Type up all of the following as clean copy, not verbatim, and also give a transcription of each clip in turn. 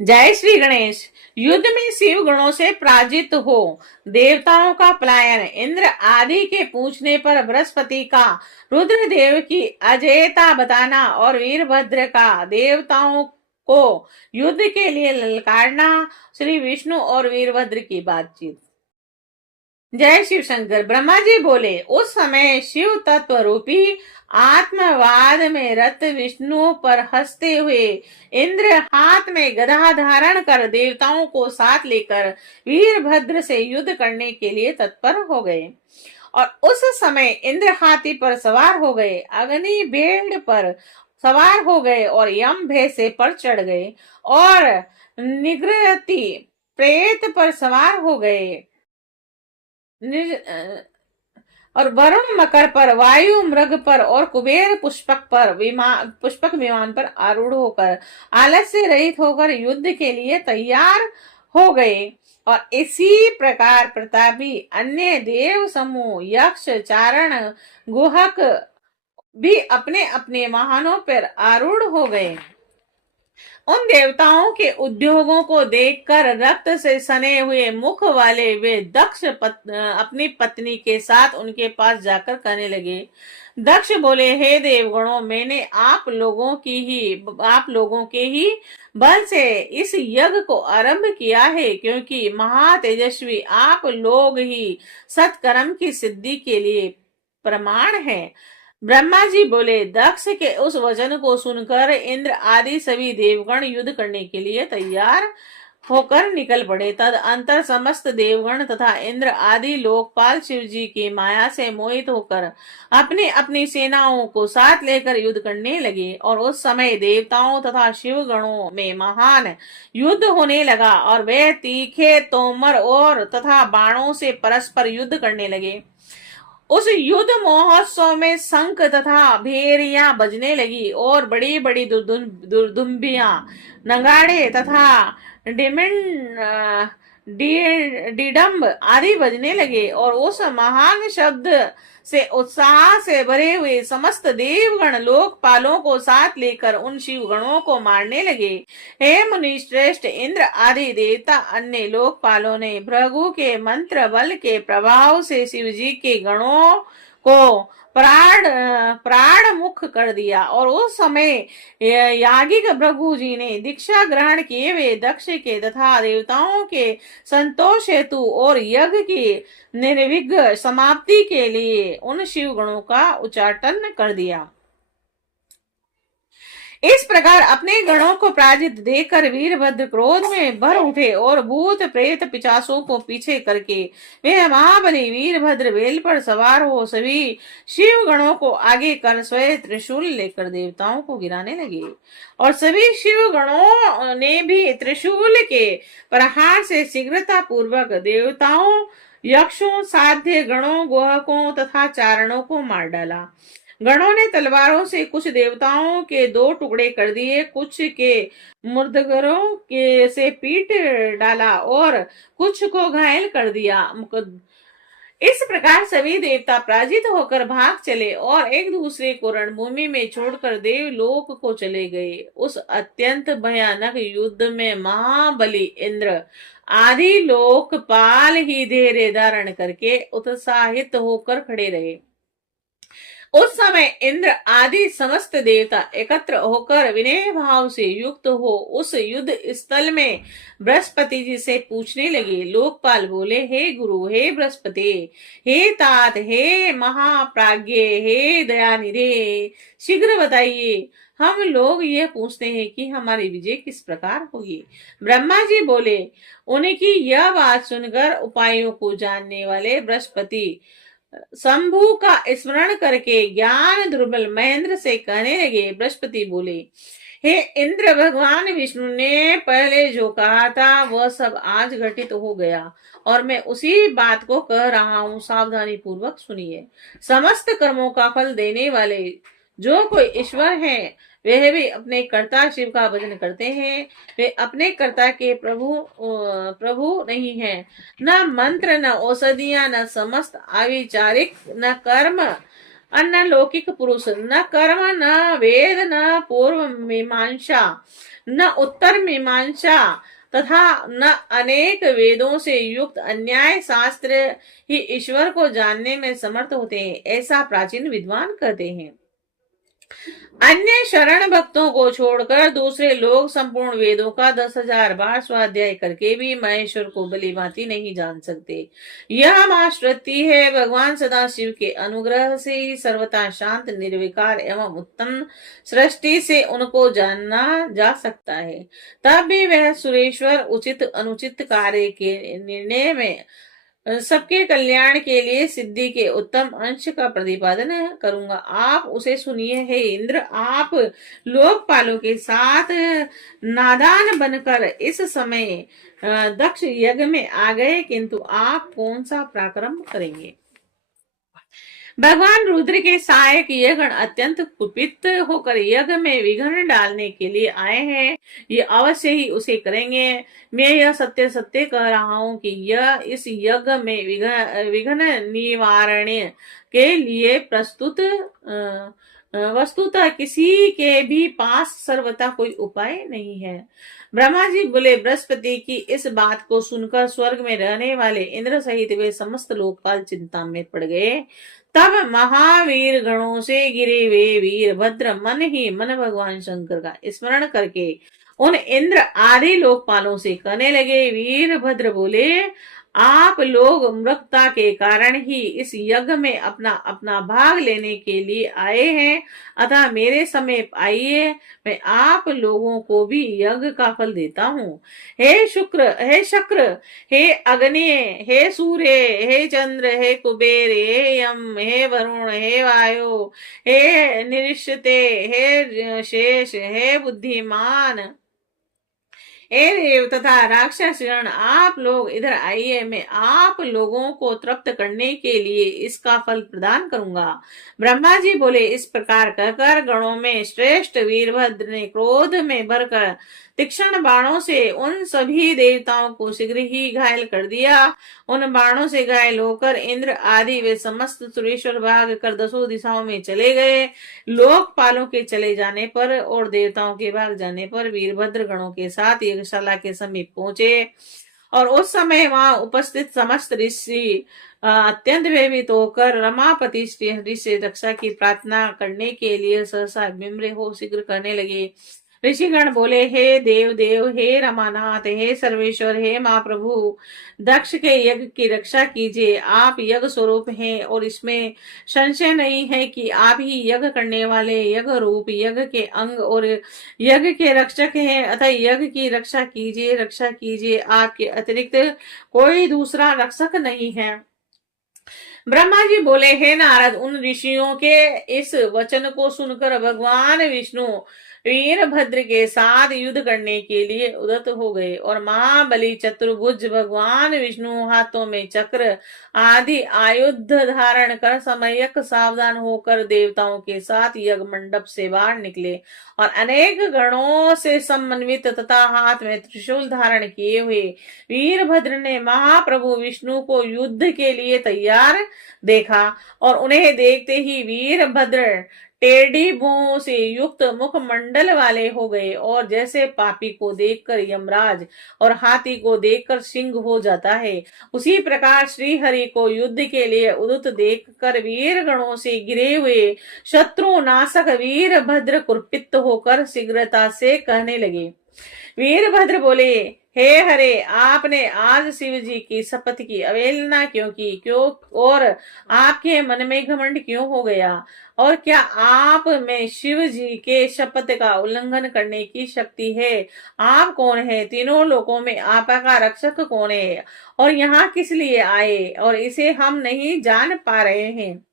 जय श्री गणेश। युद्ध में शिव गणों से पराजित हो देवताओं का पलायन, इंद्र आदि के पूछने पर बृहस्पति का रुद्रदेव की अजेयता बताना और वीरभद्र का देवताओं को युद्ध के लिए ललकारना, श्री विष्णु और वीरभद्र की बातचीत। जय शिव शंकर। ब्रह्मा जी बोले, उस समय शिव तत्व रूपी आत्मवाद में रत विष्णु पर हंसते हुए इंद्र हाथ में गदा धारण कर देवताओं को साथ लेकर वीरभद्र से युद्ध करने के लिए तत्पर हो गए। और उस समय इंद्र हाथी पर सवार हो गए, अग्नि भेड़ पर सवार हो गए और यम भैंसे पर चढ़ गए और निगृहति प्रेत पर सवार हो गए और वरुण मकर पर, वायु मृग पर और कुबेर पुष्पक विमान पर आरूढ़ होकर आलस्य रहित होकर युद्ध के लिए तैयार हो गए। और इसी प्रकार प्रतापी अन्य देव समूह, यक्ष, चारण, गुहक भी अपने अपने वाहनों पर आरूढ़ हो गए। उन देवताओं के उद्योगों को देखकर रक्त से सने हुए मुख वाले वे दक्ष अपनी पत्नी के साथ उनके पास जाकर कहने लगे। दक्ष बोले, हे देवगणों, मैंने आप लोगों के ही बल से इस यज्ञ को आरंभ किया है, क्योंकि महातेजस्वी आप लोग ही सत्कर्म की सिद्धि के लिए प्रमाण है। ब्रह्मा जी बोले, दक्ष के उस वचन को सुनकर इंद्र आदि सभी देवगण युद्ध करने के लिए तैयार होकर निकल पड़े। तद अंतर समस्त देवगण तथा इंद्र आदि लोकपाल शिव जी की माया से मोहित होकर अपनी अपनी सेनाओं को साथ लेकर युद्ध करने लगे। और उस समय देवताओं तथा शिव गणों में महान युद्ध होने लगा और वे तीखे तोमर और तथा बाणों से परस्पर युद्ध करने लगे। उस युद्ध महोत्सव में शंख तथा भेरियां बजने लगी और बड़ी बड़ी दुर्दुम्बियां, नगाड़े तथा डिडम्ब आदि बजने लगे। और उस महान शब्द से उत्साह से भरे हुए समस्त देवगण लोकपालों को साथ लेकर उन शिव गणों को मारने लगे। हे मुनि श्रेष्ठ, इंद्र आदि देवता अन्य लोकपालों ने भृगु के मंत्र बल के प्रभाव से शिव जी के गणों को प्राण मुख कर दिया। और उस समय यागिक भृगु जी ने दीक्षा ग्रहण किए हुए दक्ष के तथा देवताओं के संतोष हेतु और यज्ञ की निर्विघ्न समाप्ति के लिए उन शिव गणों का उच्चाटन कर दिया। इस प्रकार अपने गणों को पराजित देखकर वीरभद्र क्रोध में भर उठे और भूत प्रेत पिशाचों को पीछे करके वे महाबली वीरभद्र बेल पर सवार हो सभी शिव गणों को आगे कर स्वयं त्रिशूल लेकर देवताओं को गिराने लगे। और सभी शिव गणों ने भी त्रिशूल के प्रहार से शीघ्रता पूर्वक देवताओं, यक्षों, साध्य गणों, गुहकों तथा चारणों को मार डाला। गणों ने तलवारों से कुछ देवताओं के 2 टुकड़े कर दिए, कुछ के मुर्दगरों के से पीट डाला और कुछ को घायल कर दिया। इस प्रकार सभी देवता पराजित होकर भाग चले और एक दूसरे को रणभूमि में छोड़कर देवलोक को चले गए। उस अत्यंत भयानक युद्ध में महाबली इंद्र आदि लोकपाल ही धैर्य धारण करके उत्साहित होकर खड़े रहे। उस समय इंद्र आदि समस्त देवता एकत्र होकर विनय भाव से युक्त हो उस युद्ध स्थल में बृहस्पति जी से पूछने लगे। लोकपाल बोले, हे गुरु, हे बृहस्पति, हे तात, हे महाप्राज्ञ, हे दयानिधे, शीघ्र बताइए, हम लोग यह पूछते हैं कि हमारी विजय किस प्रकार होगी। ब्रह्मा जी बोले, उनकी यह बात सुनकर उपायों को जानने वाले बृहस्पति शंभु का स्मरण करके ज्ञान दुर्बल महेंद्र से कहने लगे। बृहस्पति बोले, हे इंद्र, भगवान विष्णु ने पहले जो कहा था वह सब आज घटित हो गया और मैं उसी बात को कह रहा हूँ, सावधानी पूर्वक सुनिए। समस्त कर्मों का फल देने वाले जो कोई ईश्वर हैं, वे भी अपने कर्ता शिव का भजन करते हैं। वे अपने कर्ता के प्रभु नहीं है। न मंत्र, न औषधियां, न समस्त आविचारिक, न कर्म, न लौकिक पुरुष, न कर्म, न वेद, न पूर्व मीमांसा, न उत्तर मीमांसा तथा न अनेक वेदों से युक्त अन्याय शास्त्र ही ईश्वर को जानने में समर्थ होते हैं, ऐसा प्राचीन विद्वान कहते हैं। अन्य शरण भक्तों को छोड़कर दूसरे लोग संपूर्ण वेदों का 10,000 बार स्वाध्याय करके भी महेश्वर को भली भांति नहीं जान सकते। यह महाश्रुति है। भगवान सदाशिव के अनुग्रह से ही सर्वथा शांत, निर्विकार एवं उत्तम सृष्टि से उनको जानना जा सकता है। तब भी वह सुरेश्वर उचित अनुचित कार्य के निर्णय में सबके कल्याण के लिए सिद्धि के उत्तम अंश का प्रतिपादन करूंगा। आप उसे सुनिए। हे इंद्र, आप लोकपालों के साथ नादान बनकर इस समय दक्ष यज्ञ में आ गए, किंतु आप कौन सा पराक्रम करेंगे? भगवान रुद्र के सहायक ये गण अत्यंत कुपित होकर यज्ञ में विघ्न डालने के लिए आए हैं। ये अवश्य ही उसे करेंगे। मैं यह सत्य सत्य कह रहा हूं कि यह इस यज्ञ में विघ्न निवारण के लिए प्रस्तुत वस्तुतः किसी के भी पास सर्वथा कोई उपाय नहीं है। ब्रह्मा जी बोले, बृहस्पति की इस बात को सुनकर स्वर्ग में रहने वाले इंद्र सहित वे समस्त लोकपाल चिंता में पड़ गए। तब महावीर गणों से घिरे वे वीरभद्र मन ही मन भगवान शंकर का स्मरण करके उन इंद्र आदि लोकपालों से कहने लगे। वीरभद्र बोले, आप लोग मूर्खता के कारण ही इस यज्ञ में अपना अपना भाग लेने के लिए आए हैं, अतः मेरे समीप आइए, मैं आप लोगों को भी यज्ञ का फल देता हूँ। हे शुक्र, हे शक्र, हे अग्नि, हे सूर्य, हे चंद्र, हे कुबेर, हे यम, हे वरुण, हे वायु, हे निरिश्चिते, हे शेष, हे बुद्धिमान, हे देव तथा राक्षसगण, आप लोग इधर आइए, मैं आप लोगों को तृप्त करने के लिए इसका फल प्रदान करूंगा। ब्रह्मा जी बोले, इस प्रकार कहकर गणों में श्रेष्ठ वीरभद्र ने क्रोध में भरकर तीक्ष्ण बाणों से उन सभी देवताओं को शीघ्र ही घायल कर दिया। उन बाणों से घायल होकर इंद्र आदि वे समस्त सुरेश्वर भाग कर 10 दिशाओं में चले गए। लोकपालों के चले जाने पर और देवताओं के भाग जाने पर वीरभद्र गणों के साथ यज्ञशाला के समीप पहुंचे और उस समय वहां उपस्थित समस्त ऋषि अत्यंत भयभीत होकर रमापति श्री हरि से रक्षा की प्रार्थना करने के लिए सहसा विम्र हो शीघ्र करने लगे। ऋषिगण बोले, हे देव देव, हे रमानाथ, हे सर्वेश्वर, हे महाप्रभु, दक्ष के यज्ञ की रक्षा कीजिए। आप यज्ञ स्वरूप हैं और इसमें संशय नहीं है कि आप ही यज्ञ करने वाले, यज्ञ रूप, यज्ञ के अंग और यज्ञ के रक्षक हैं, अतः यज्ञ की रक्षा कीजिए, रक्षा कीजिए। आपके अतिरिक्त कोई दूसरा रक्षक नहीं है। ब्रह्मा जी बोले, हे नारद, उन ऋषियों के इस वचन को सुनकर भगवान विष्णु वीरभद्र के साथ युद्ध करने के लिए उद्यत हो गए और महाबली चतुर्भुज भगवान विष्णु हाथों में चक्र आदि आयुध धारण कर समयक सावधान होकर देवताओं के साथ यज्ञ मंडप से बाहर निकले और अनेक गणों से समन्वित तथा हाथ में त्रिशूल धारण किए हुए वीरभद्र ने महाप्रभु विष्णु को युद्ध के लिए तैयार देखा और उन्हें देखते ही वीरभद्र टेढ़ी भुओं से युक्त मुखमंडल वाले हो गए और जैसे पापी को देखकर यमराज और हाथी को देखकर सिंह हो जाता है, उसी प्रकार श्री हरि को युद्ध के लिए उद्युत देखकर वीर गणों से घिरे हुए शत्रु नाशक वीरभद्र कुपित होकर शीघ्रता से कहने लगे। वीरभद्र बोले, हे हरे, आपने आज शिव जी की शपथ की अवहेलना क्यों की? क्यों और आपके मन में घमंड क्यों हो गया? और क्या आप में शिव जी के शपथ का उल्लंघन करने की शक्ति है? आप कौन है? तीनों लोकों में आपका रक्षक कौन है? और यहाँ किस लिए आए? और इसे हम नहीं जान पा रहे हैं।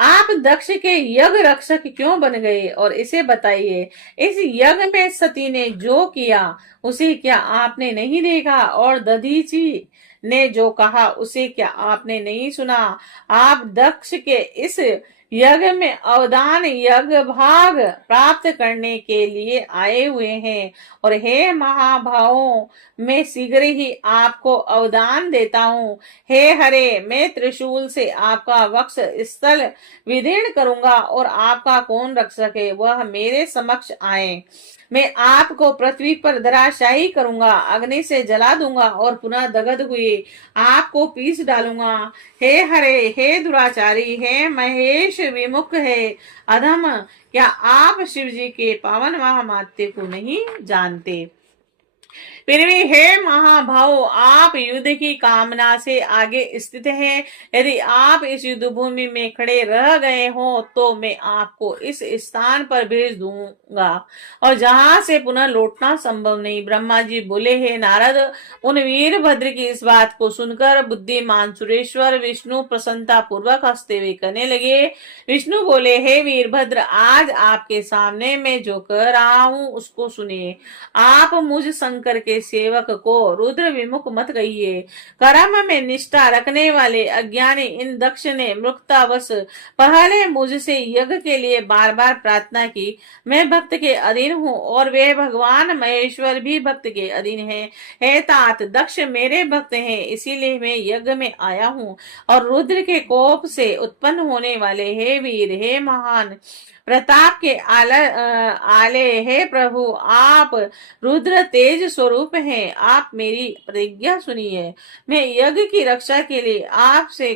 आप दक्ष के यज्ञ रक्षक क्यों बन गए और इसे बताइए। इस यज्ञ में सती ने जो किया उसे क्या आपने नहीं देखा? और दधीची ने जो कहा उसे क्या आपने नहीं सुना? आप दक्ष के इस यज्ञ में अवदान यज्ञ भाग प्राप्त करने के लिए आए हुए हैं और हे महाभावों, मैं शीघ्र ही आपको अवदान देता हूँ। हे हरे, मैं त्रिशूल से आपका वक्ष स्थल विदीर्ण करूंगा और आपका कौन रक्षक है वह मेरे समक्ष आए। मैं आपको पृथ्वी पर धराशायी करूंगा, अग्नि से जला दूंगा और पुनः दग्ध हुए आपको पीस डालूंगा। हे हरे, हे दुराचारी, हे महेश विमुख, है अधम, क्या आप शिव जी के पावन महामात्य को नहीं जानते? फिर भी हे महाभाव, आप युद्ध की कामना से आगे स्थित हैं। यदि आप इस युद्ध भूमि में खड़े रह गए हो तो मैं आपको इस स्थान पर भेज दूंगा और जहां से पुनः लौटना संभव नहीं। ब्रह्मा जी बोले, हे नारद, उन वीरभद्र की इस बात को सुनकर बुद्धिमान सुरेश्वर विष्णु प्रसन्नता पूर्वक हंसते हुए कहने लगे। विष्णु बोले, हे वीरभद्र, आज आपके सामने मैं जो कह रहा हूं उसको सुनिए। आप मुझ शंकर के सेवक को रुद्र विमुख मत कहिए। कर्म में निष्ठा रखने वाले अज्ञानी इन दक्ष ने मूर्खतावश पहले मुझसे यज्ञ के लिए बार बार प्रार्थना की। मैं भक्त के अधीन हूँ और वे भगवान महेश्वर भी भक्त के अधीन हैं। हे तात, दक्ष मेरे भक्त हैं, इसीलिए मैं यज्ञ में आया हूँ। और रुद्र के कोप से उत्पन्न होने वाले हे वीर, हे महान प्रताप के आले, हे प्रभु, आप रुद्र तेज स्वरूप हैं। आप मेरी प्रतिज्ञा सुनिए। मैं यज्ञ की रक्षा के लिए आपसे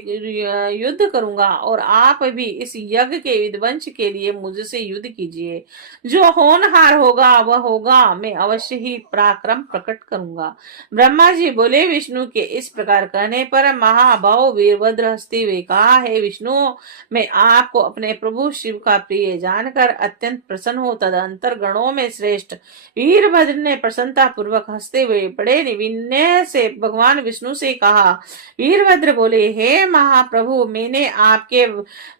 युद्ध करूंगा और आप भी इस यज्ञ के विध्वंस के लिए मुझसे युद्ध कीजिए। जो होनहार होगा वह होगा, मैं अवश्य ही पराक्रम प्रकट करूंगा। ब्रह्मा जी बोले, विष्णु के इस प्रकार कहने पर महाभाव वीरभद्र हंसते हुए कहा, हे विष्णु, मैं आपको अपने प्रभु शिव का प्रिय जानकर अत्यंत प्रसन्न हो। तदंतर गणों में श्रेष्ठ वीरभद्र ने प्रसन्नता पूर्वक हंसते हुए बड़े विनय से भगवान विष्णु से कहा। वीरभद्र बोले, हे महाप्रभु, मैंने आपके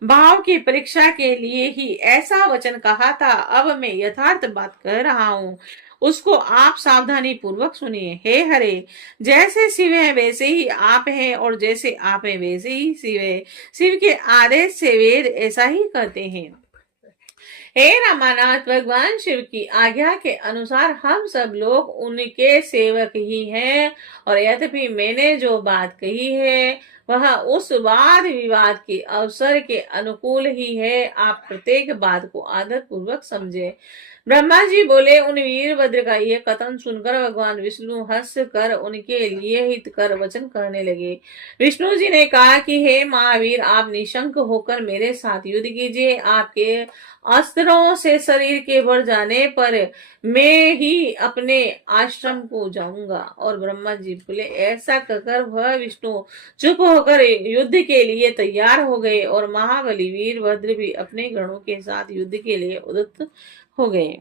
भाव की परीक्षा के लिए ही ऐसा वचन कहा था। अब मैं यथार्थ बात कह रहा हूँ, उसको आप सावधानी पूर्वक सुनिए। हे हरे, जैसे शिव है वैसे ही आप हैं और जैसे आप हैं वैसे ही शिव है। शिव के आदेश से वेद ऐसा ही कहते हैं। हे रामानाथ, भगवान शिव की आज्ञा के अनुसार हम सब लोग उनके सेवक ही हैं और यद्यपि मैंने जो बात कही है वह उस वाद विवाद के अवसर के अनुकूल ही है। आप प्रत्येक बात को आदर पूर्वक समझे। ब्रह्मा जी बोले, उन वीरभद्र का यह कथन सुनकर भगवान विष्णु हंस कर उनके लिए हित कर वचन कहने लगे। विष्णु जी ने कहा कि हे महावीर, आप निशंक होकर मेरे साथ युद्ध कीजिए। आपके अस्त्रों से शरीर के बढ़ जाने पर मैं ही अपने आश्रम को जाऊंगा। और ब्रह्मा जी बोले, ऐसा कहकर वह विष्णु चुप होकर युद्ध के लिए तैयार हो गए और महाबली वीरभद्र भी अपने गणों के साथ युद्ध के लिए उद्युक्त हो गए।